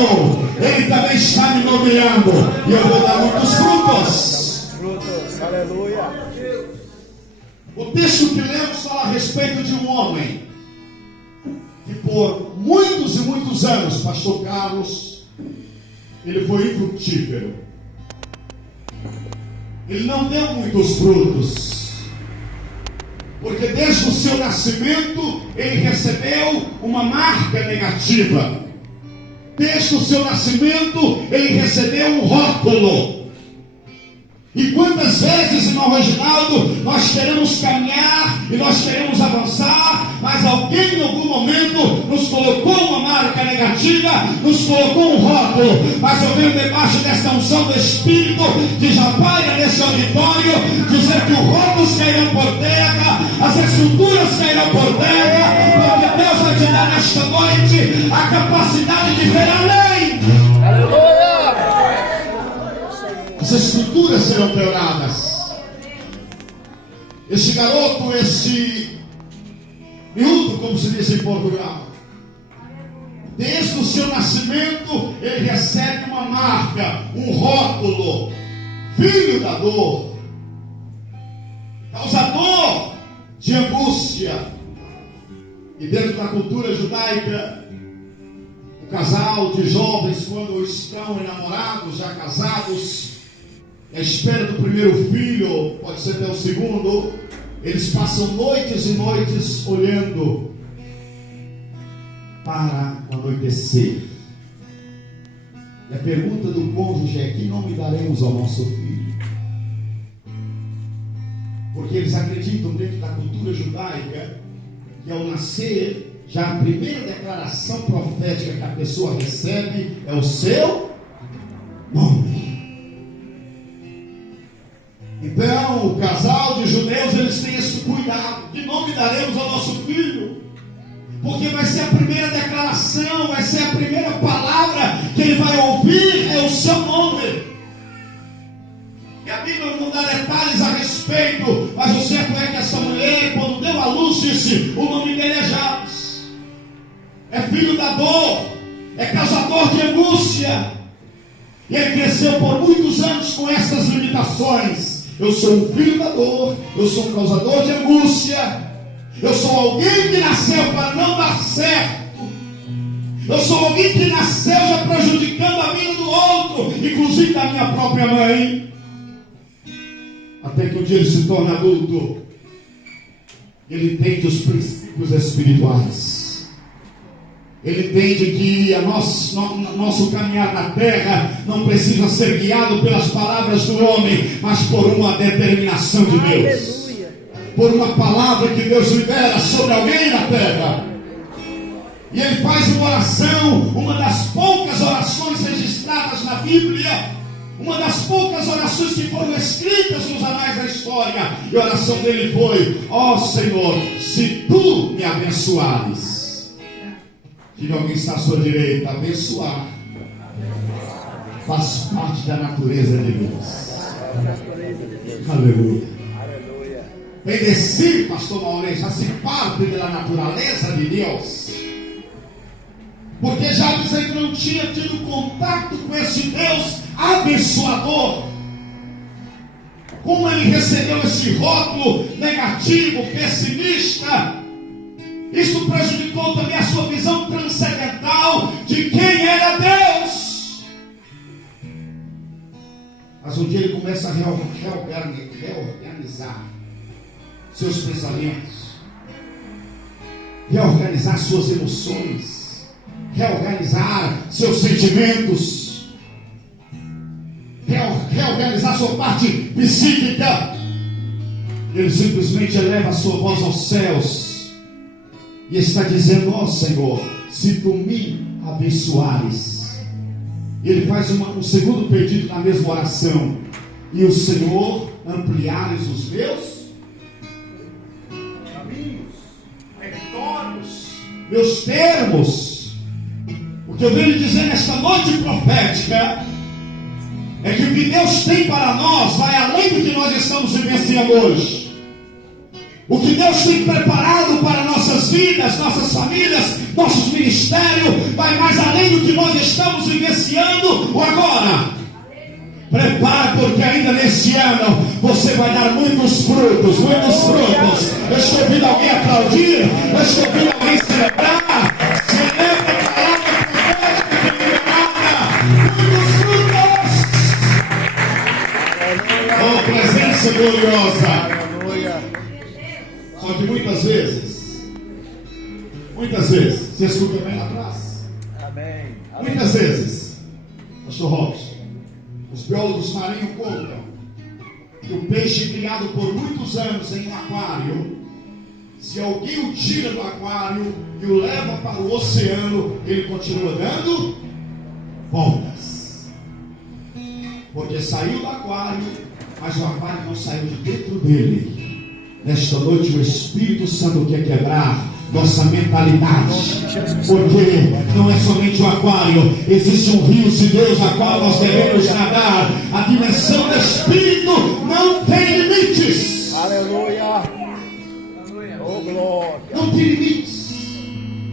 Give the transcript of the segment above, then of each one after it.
nomeou, Ele também está me nomeando, e eu vou dar muitos frutos. Frutos, aleluia. O texto que lemos fala a respeito de um homem que por muitos e muitos anos, pastor Carlos, ele foi infrutífero. Ele não deu muitos frutos, porque desde o seu nascimento ele recebeu uma marca negativa. Desde o seu nascimento ele recebeu um rótulo. E quantas vezes, irmão Reginaldo, nós queremos caminhar e nós queremos avançar, mas alguém em algum momento nos colocou uma marca negativa, nos colocou um rótulo. Mas eu venho debaixo desta unção do Espírito que já paira nesse auditório, dizer que os rótulos cairão por terra, as estruturas cairão por terra, porque Deus vai te dar nesta noite a capacidade de ver além. Aleluia. As estruturas serão quebradas. Esse garoto, esse miúdo, como se diz em Portugal, desde o seu nascimento, ele recebe uma marca, um rótulo: filho da dor, causador de angústia. E dentro da cultura judaica, o casal de jovens, quando estão enamorados, já casados, à espera do primeiro filho, pode ser até o segundo, eles passam noites e noites olhando para o anoitecer. E a pergunta do cônjuge é: que nome daremos ao nosso filho? Porque eles acreditam, dentro da cultura judaica, que ao nascer, já a primeira declaração profética que a pessoa recebe é o seu nome. Então, o casal de judeus, eles têm esse cuidado: que nome daremos ao nosso filho? Porque vai ser a primeira declaração, vai ser a primeira palavra que ele vai ouvir, é o seu nome. E a Bíblia não dá detalhes a respeito, mas o certo é que essa mulher, quando deu à luz, disse: o nome dele é Jabes. É filho da dor, é causador de angústia. E ele cresceu por muitos anos com essas limitações. Eu sou um filho da dor, eu sou um causador de angústia, eu sou alguém que nasceu para não dar certo, eu sou alguém que nasceu já prejudicando a vida do outro, inclusive da minha própria mãe. Até que um dia ele se torna adulto, ele entende os princípios espirituais. Ele entende que nosso caminhar na terra não precisa ser guiado pelas palavras do homem, mas por uma determinação de Deus. Aleluia. Por uma palavra que Deus libera sobre alguém na terra. E ele faz uma oração, uma das poucas orações registradas na Bíblia, uma das poucas orações que foram escritas nos anais da história. E a oração dele foi: ó Senhor, se tu me abençoares. Diga alguém que está à sua direita: abençoar faz parte da natureza de Deus. Aleluia. Bendecir, pastor Maurício, faz parte da natureza de Deus. Porque Jabes ainda não tinha tido contato com esse Deus abençoador. Como ele recebeu esse rótulo negativo, pessimista, isso prejudicou também a sua visão transcendental de quem era Deus. Mas um dia ele começa a reorganizar seus pensamentos, reorganizar suas emoções, reorganizar seus sentimentos, reorganizar sua parte psíquica. Ele simplesmente eleva a sua voz aos céus e está dizendo: ó Senhor, se tu me abençoares. Ele faz um segundo pedido na mesma oração: e o Senhor ampliares os meus caminhos, territórios, meus termos. O que eu venho dizer nesta noite profética é que o que Deus tem para nós vai além do que nós estamos vivenciando hoje. O que Deus tem preparado para nossas vidas, nossas famílias, nossos ministérios, vai mais além do que nós estamos vivenciando o agora. Prepara, porque ainda nesse ano você vai dar muitos frutos, muitos frutos. Eu estou ouvindo alguém aplaudir, eu estou ouvindo alguém celebrar. Celebra a palavra profética liberada. Muitos frutos. Oh, presença gloriosa. Só que muitas vezes, você escuta bem lá atrás. Amém. Muitas vezes, pastor Robson, os biólogos marinhos contam que o peixe criado por muitos anos em um aquário, se alguém o tira do aquário e o leva para o oceano, ele continua dando voltas. Porque saiu do aquário, mas o aquário não saiu de dentro dele. Nesta noite o Espírito Santo quer quebrar nossa mentalidade, porque não é somente o aquário, existe um rio de Deus a qual nós devemos nadar. A dimensão do Espírito não tem limites. Aleluia. Oh, glória. Não tem limites.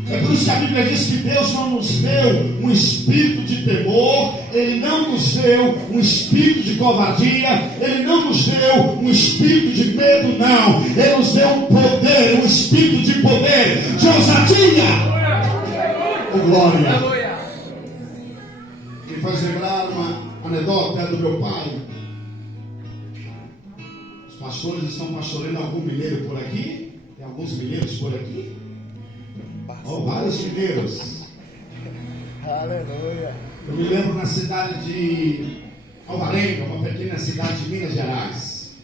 É por isso que a Bíblia diz que Deus não nos deu um espírito de temor, Ele não nos deu um espírito de covardia, Ele não nos deu um espírito de medo, não. Ele nos deu um poder, um espírito de poder, de ousadia. Oh, glória. Me faz lembrar uma anedota do meu pai. Os pastores estão pastoreando algum mineiro por aqui? Tem alguns mineiros por aqui? Oh, vários mineiros. Aleluia. Eu me lembro na cidade de Alvarenga, uma pequena cidade de Minas Gerais.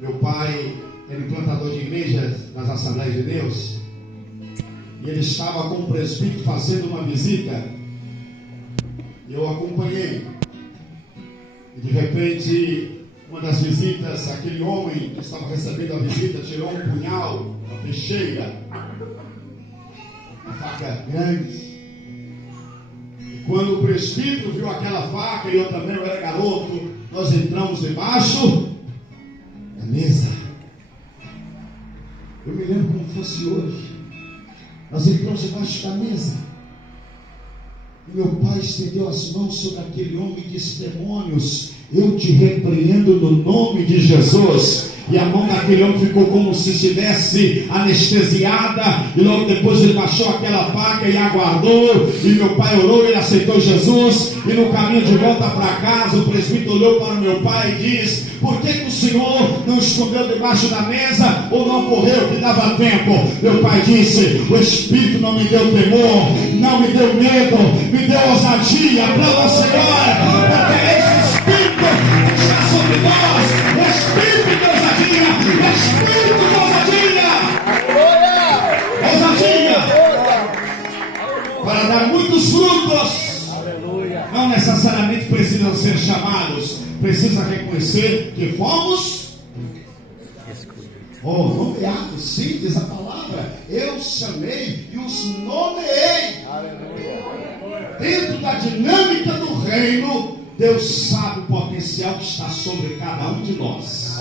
Meu pai era implantador de igrejas nas Assembleias de Deus. E ele estava com o presbítero fazendo uma visita. E eu acompanhei. E de repente, uma das visitas, aquele homem que estava recebendo a visita tirou um punhal, uma peixeira, uma faca grande. E quando o presbítero viu aquela faca, e eu também, eu era garoto, nós entramos debaixo da mesa. Eu me lembro como fosse hoje. Nós entramos debaixo da mesa. E meu pai estendeu as mãos sobre aquele homem e disse: demônios, eu te repreendo no nome de Jesus. E a mão daquele homem ficou como se estivesse anestesiada. E logo depois ele baixou aquela faca e aguardou. E meu pai orou, ele aceitou Jesus. E no caminho de volta para casa, o presbítero olhou para o meu pai e disse: por que o senhor não escondeu debaixo da mesa ou não correu que dava tempo? Meu pai disse: o Espírito não me deu temor, não me deu medo, me deu ousadia. Aplauda o Senhor, porque esse Espírito está sobre nós. O Espírito de ousadia, o Espírito de ousadia. Ousadia para dar muitos frutos. Não necessariamente precisam ser chamados, precisa reconhecer que fomos nomeados. Sim, diz a palavra: eu chamei e os nomeei. Dentro da dinâmica do reino, Deus sabe o potencial que está sobre cada um de nós.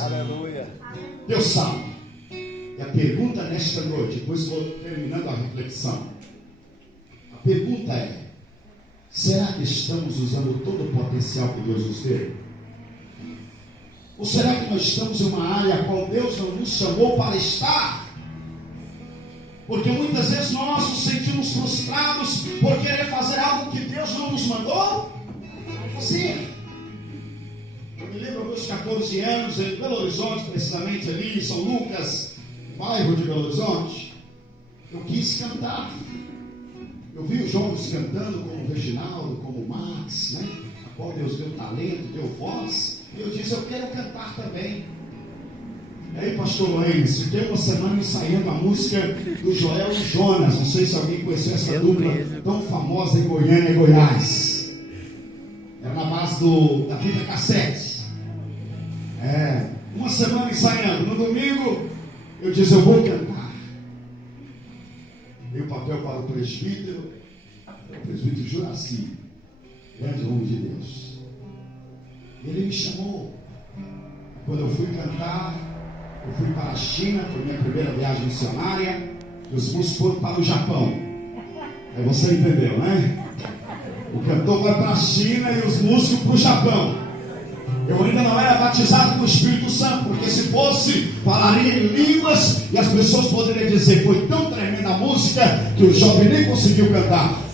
Deus sabe. E a pergunta nesta noite, depois vou terminando a reflexão, a pergunta é: será que estamos usando todo o potencial que Deus nos deu? Ou será que nós estamos em uma área a qual Deus não nos chamou para estar? Porque muitas vezes nós nos sentimos frustrados por querer fazer algo que Deus não nos mandou fazer. Eu me lembro dos meus 14 anos em Belo Horizonte, precisamente ali em São Lucas, bairro de Belo Horizonte. Eu quis cantar. Eu vi os jovens cantando, como o Reginaldo, como o Max, né? A qual Deus deu talento, deu voz. E eu disse: eu quero cantar também. E aí, pastor Luiz, fiquei uma semana ensaiando a música do Joel e Jonas. Não sei se alguém conheceu essa dupla tão famosa em Goiânia e Goiás. Era na base da fita cassete. Uma semana ensaiando. No domingo, eu disse: eu vou cantar. Dei o papel para o presbítero Juraci, grande homem de Deus. Ele me chamou. Quando eu fui cantar, Eu fui para a China, foi minha primeira viagem missionária. Os músicos foram para o Japão. Aí você entendeu, né? O cantor vai para a China e os músicos para o Japão. Eu ainda não era batizado com o Espírito Santo, porque se fosse, falaria em línguas e as pessoas poderiam dizer: foi tão tremenda a música que o jovem nem conseguiu cantar.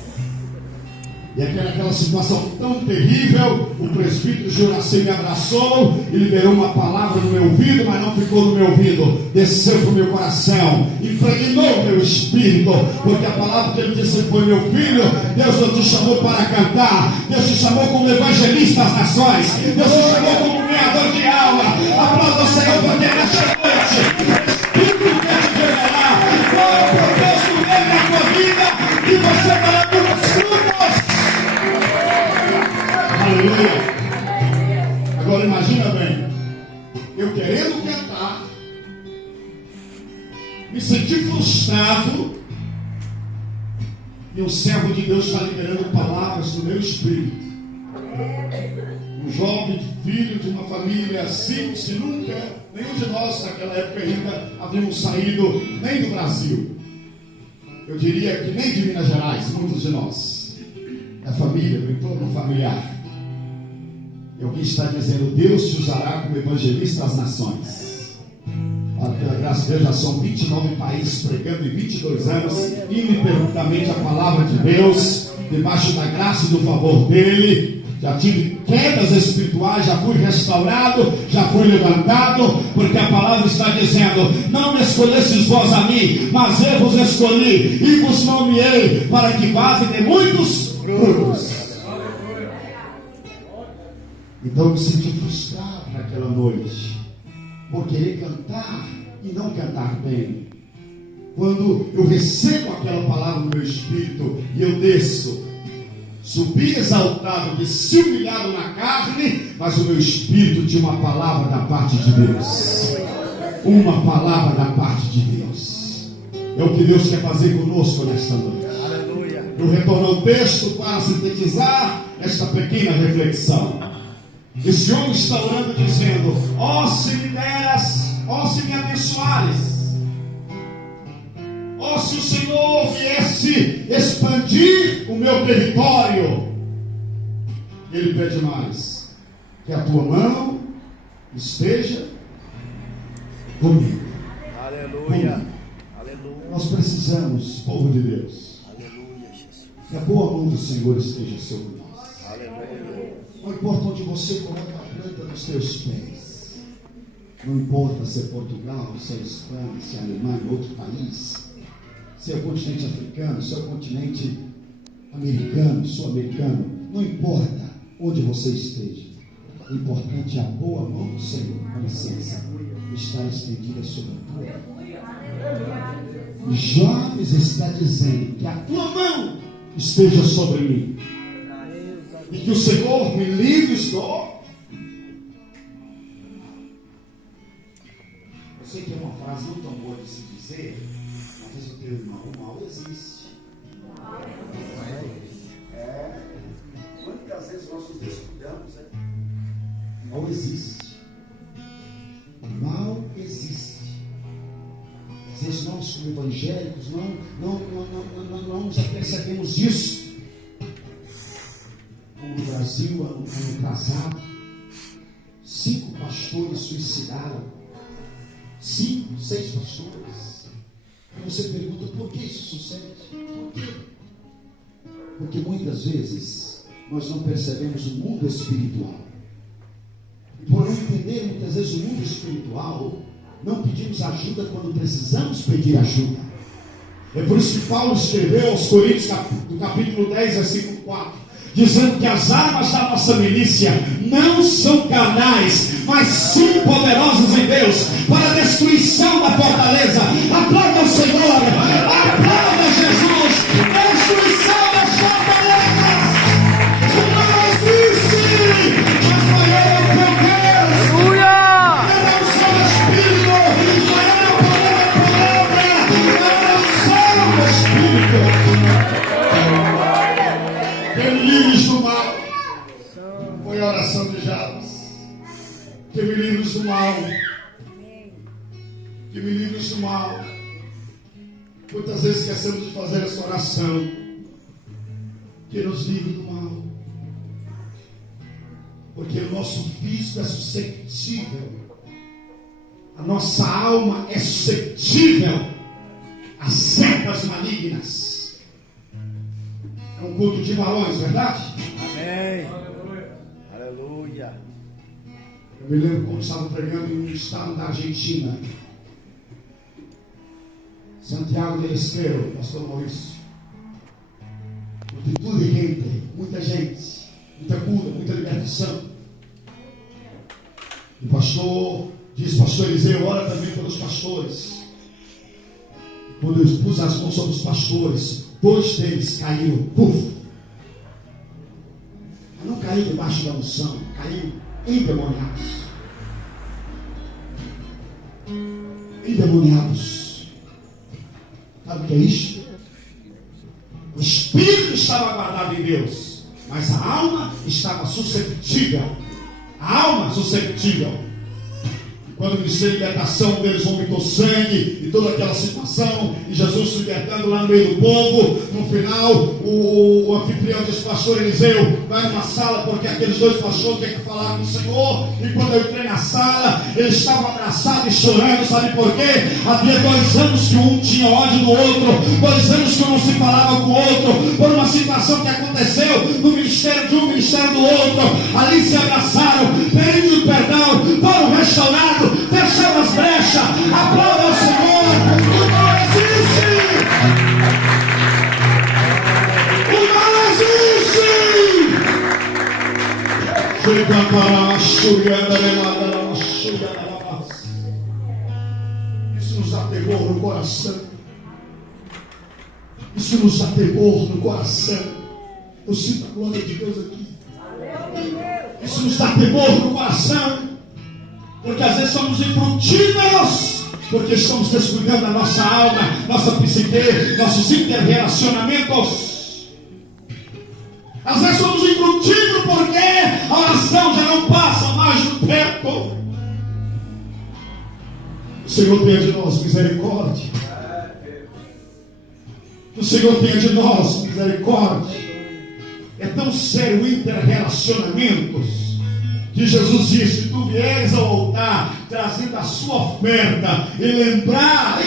E aquela situação tão terrível, o presbítero Juraci me abraçou e liberou uma palavra no meu ouvido, mas não ficou no meu ouvido, desceu para o meu coração, impregnou o meu espírito, porque a palavra que ele disse foi: meu filho, Deus não te chamou para cantar, Deus te chamou como evangelista das nações, Deus te chamou como ganhador de alma. Aplauda o Senhor, porque nesta noite o Espírito quer te revelar qual é o propósito dele na tua vida, e você dará muitos frutos. Aleluia. Agora imagina bem, eu querendo cantar, me senti frustrado, e o servo de Deus está liberando palavras no meu espírito. Um jovem filho de uma família simples, que nunca, nenhum de nós naquela época ainda havíamos saído nem do Brasil. Eu diria que nem de Minas Gerais, muitos de nós. Da família, do entorno familiar. E alguém está dizendo: Deus te usará como evangelista das nações. Pela graça de Deus, já são 29 países pregando em 22 anos, ininterruptamente a palavra de Deus, debaixo da graça e do favor dele. Já tive quedas espirituais, já fui restaurado, já fui levantado, porque a palavra está dizendo: não me escolhestes vós a mim, mas eu vos escolhi e vos nomeei para que vá e dê muitos frutos. Então eu me senti frustrado naquela noite, por querer cantar e não cantar bem. Quando eu recebo aquela palavra no meu espírito e eu desço, subi exaltado, desci humilhado na carne, mas o meu espírito tinha uma palavra da parte de Deus. Uma palavra da parte de Deus. É o que Deus quer fazer conosco nesta noite. Eu retorno ao texto para sintetizar esta pequena reflexão. Esse homem está orando dizendo: ó, se me deras, ó, se me abençoares, ó, se o Senhor viesse expandir o meu território. Ele pede mais: que a tua mão esteja comigo. Aleluia. Aleluia. Nós precisamos, povo de Deus, Aleluia, Jesus. que a boa mão do Senhor esteja sobre nós. Aleluia. Não importa onde você coloca a planta dos teus pés. Não importa se é Portugal, se é Espanha, se é Alemanha, outro país. Se é o continente africano, se é o continente americano, sul-americano. Não importa onde você esteja. O importante é a boa mão do Senhor, com licença, estar estendida sobre a tua vida. Jabes está dizendo: que a tua mão esteja sobre mim. E que o Senhor me livre do. Eu sei que é uma frase não tão boa de se dizer, mas eu tenho o mal existe. Muitas vezes nós nos descuidamos, né? O mal existe. O mal existe. Às vezes nós, como evangélicos, não nos apercebemos disso. No Brasil, ano passado, 5 pastores suicidaram. 5, 6 pastores. E você pergunta: por que isso sucede? Por quê? Porque muitas vezes nós não percebemos o mundo espiritual. E por não entender muitas vezes o mundo espiritual, não pedimos ajuda quando precisamos pedir ajuda. É por isso que Paulo escreveu aos Coríntios, no capítulo 10, versículo 4, dizendo que as armas da nossa milícia não são carnais, mas sim poderosas em Deus para a destruição da fortaleza. Aplauda o Senhor, aplauda Jesus. Destruição das fortalezas não existe, mas maior é o poder. Aleluia. Maior é o seu Espírito, maior é o poder da palavra, maior é o seu Espírito. Que me livres do mal. Foi a oração de Jabes. Que me livres do mal. que me livres do mal. Muitas vezes esquecemos de fazer essa oração, que nos livre do mal. Porque o nosso físico é suscetível, a nossa alma é suscetível a setas malignas. É um culto de varões, verdade? Amém. Aleluia. Eu me lembro quando estava pregando em um estado da Argentina, Santiago del Estero, pastor Maurício. Multitude de gente, muita gente, muita cura, muita libertação. O pastor diz, pastor Eliseu, ora também pelos pastores. Quando eu pus as mãos sobre os pastores, 2 deles caíram, puf. Mas não caíram debaixo da unção, caíram endemoniados. Endemoniados. Sabe o que é isso? O espírito estava guardado em Deus, mas a alma estava susceptível. A alma susceptível. Quando ministrei libertação, deles vomitou sangue e toda aquela situação, e Jesus libertando lá no meio do povo. No final, o anfitrião disse, pastor Eliseu, vai numa sala, porque aqueles 2 pastores têm que falar com o Senhor. E quando eu entrei na sala, eles estavam abraçados e chorando. Sabe por quê? Havia 2 anos que um tinha ódio do outro, 2 anos que um não se falava com o outro, por uma situação que aconteceu no ministério de um, ministério do outro. Ali se abraçaram, pedindo perdão, foram restaurados, fecharam as brechas. Aplauda ao Senhor. O mal existe. O mal existe. Isso nos dá temor no coração. Isso nos dá temor no coração. Eu sinto a glória de Deus aqui. Isso nos dá temor no coração. Porque às vezes somos infrutíferos, porque estamos descuidando da nossa alma, nossa psique, nossos interrelacionamentos. Às vezes somos infrutíferos porque a oração já não passa mais no perto. O Senhor tenha de nós misericórdia. O Senhor tenha de nós misericórdia. É tão sério o interrelacionamentos, que Jesus disse, se tu vieres ao altar, trazendo a sua oferta, e lembrar,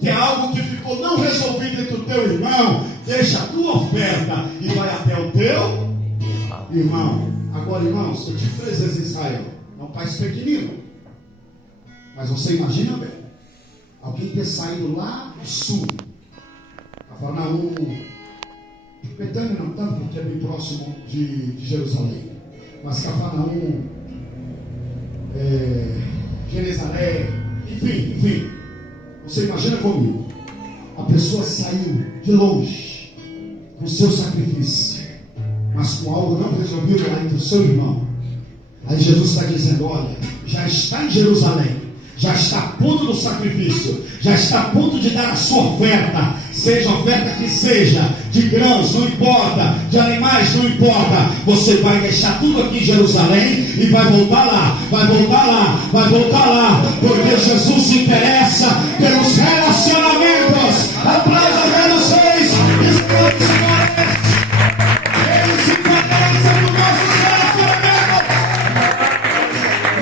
que é algo que ficou não resolvido entre o teu irmão, deixa a tua oferta, e vai até o teu irmão. Agora, irmãos, eu tive 3 vezes em Israel, é um país pequenino, mas você imagina bem, alguém ter saído lá do sul, Cafarnaum, Betânia não tanto, porque é bem próximo de Jerusalém, mas Cafarnaum, Jerusalém, enfim, você imagina comigo, a pessoa saiu de longe, com o seu sacrifício, mas com algo não resolvido lá entre o seu irmão. Aí Jesus está dizendo, olha, já está em Jerusalém, já está a ponto do sacrifício, já está a ponto de dar a sua oferta, seja a oferta que seja, de grãos, não importa, de animais, não importa, você vai deixar tudo aqui em Jerusalém e vai voltar lá, porque Jesus se interessa pelos relacionamentos. Aplauda a vocês, ele se interessa por nossos relacionamentos.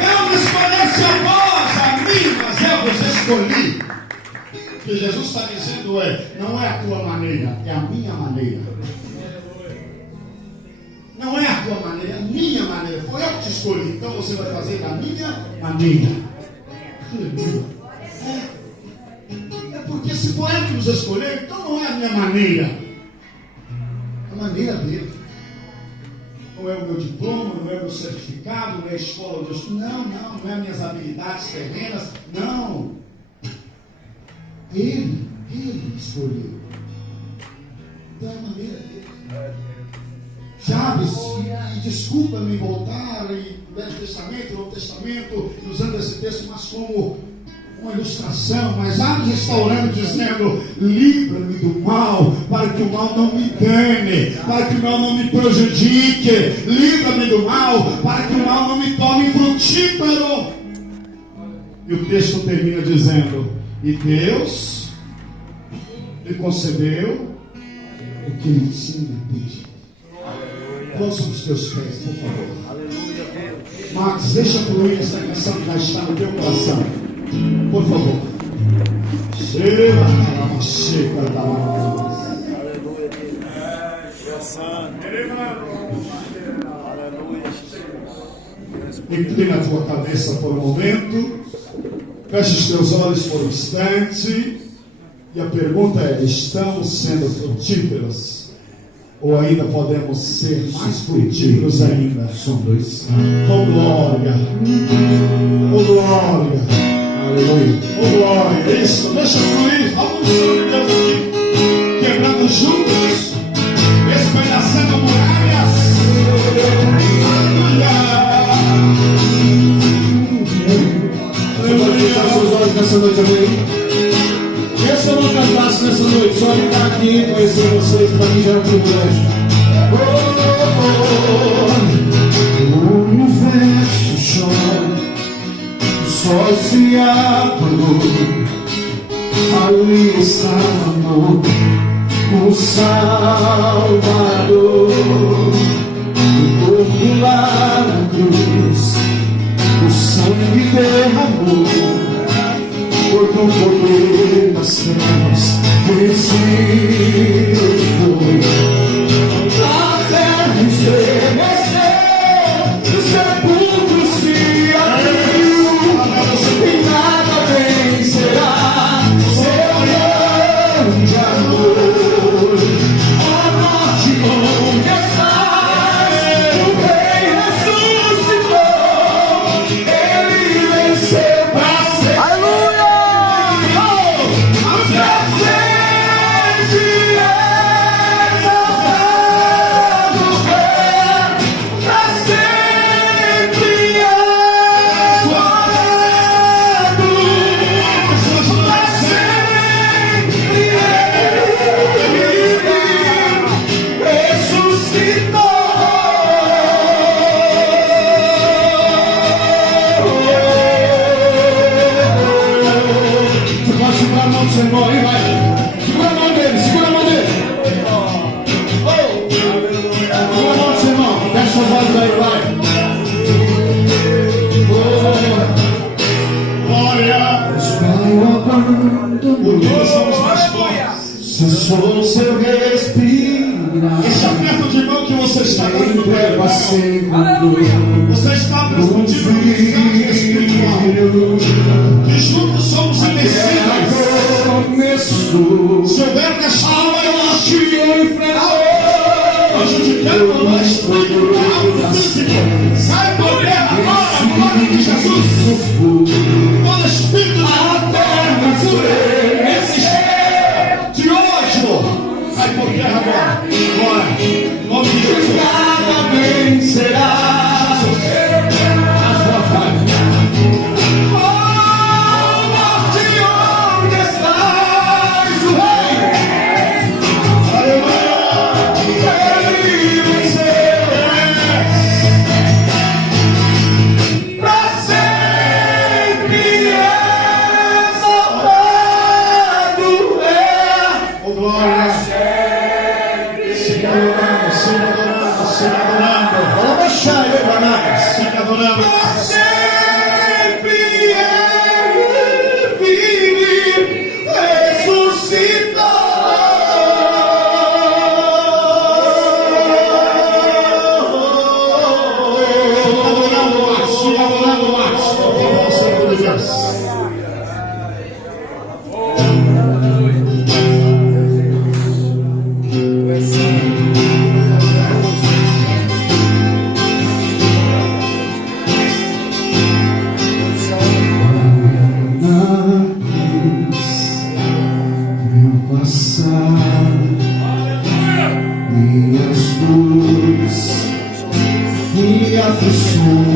Não nos conhece a nós, a mim, mas eu vos escolhi. O que Jesus está dizendo não é a tua maneira, é a minha maneira. Não é a tua maneira, é a minha maneira. Foi eu que te escolhi, então você vai fazer da minha maneira. É porque se for ele que nos escolheu, então não é a minha maneira, é a maneira dele. Não é o meu diploma, não é o meu certificado, não é a escola onde eu estudo. Não é as minhas habilidades terrenas, não. Ele escolheu. Então é a maneira dele. Chaves, e desculpa-me voltar e Velho Testamento, Novo Testamento, usando esse texto, mas como uma ilustração, mas Atos está orando dizendo, livra-me do mal, para que o mal não me dane, para que o mal não me prejudique, livra-me do mal, para que o mal não me torne frutífero. E o texto termina dizendo: e Deus lhe concedeu o que ele tinha pedido. Vamos sobre os teus pés, por favor. Aleluia, Deus. Marcos, deixa fluir essa canção que já está no teu coração. Por favor. Cheira, Aleluia, Deus. Aleluia, Jesus. inclina a tua cabeça por um momento. Feche os teus olhos por um instante. E a pergunta é: estamos sendo frutíferos? Ou ainda podemos ser mais frutíferos ainda? São dois. Oh glória! Oh glória! Aleluia. Oh glória! Isso, deixa fluir. Vamos sobre Deus aqui. Quebrando juntos. Espedaçando muralhas. Você pode fechar seus olhos nessa noite, amém? Se eu não cantasse nessa noite, só de estar aqui e conhecer vocês, para mim já é um privilégio. O universo chora, o sol se apagou, ali está o amor, o Salvador, o corpo lá na cruz, o sangue derramou. Por do poder das trevas, vencido foi. A terra estremeceu, o sepulcro se abriu, e nada vencerá seu grande amor. A morte onde estás, o Rei ressuscitou, ele venceu para sempre. Cessou seu respirar. Esse aperto de mão que você está dando, você está transmitindo uma mensagem espiritual. Que juntos somos invencíveis. Se houver nesta alma prejudicando o espírito, alma físico, sai por terra agora, no nome de Jesus. Todo espírito da terra, esse de ódio, sai por terra agora. Agora, no nome de Jesus. Nada vencerá. Minhas dores, minha aflição.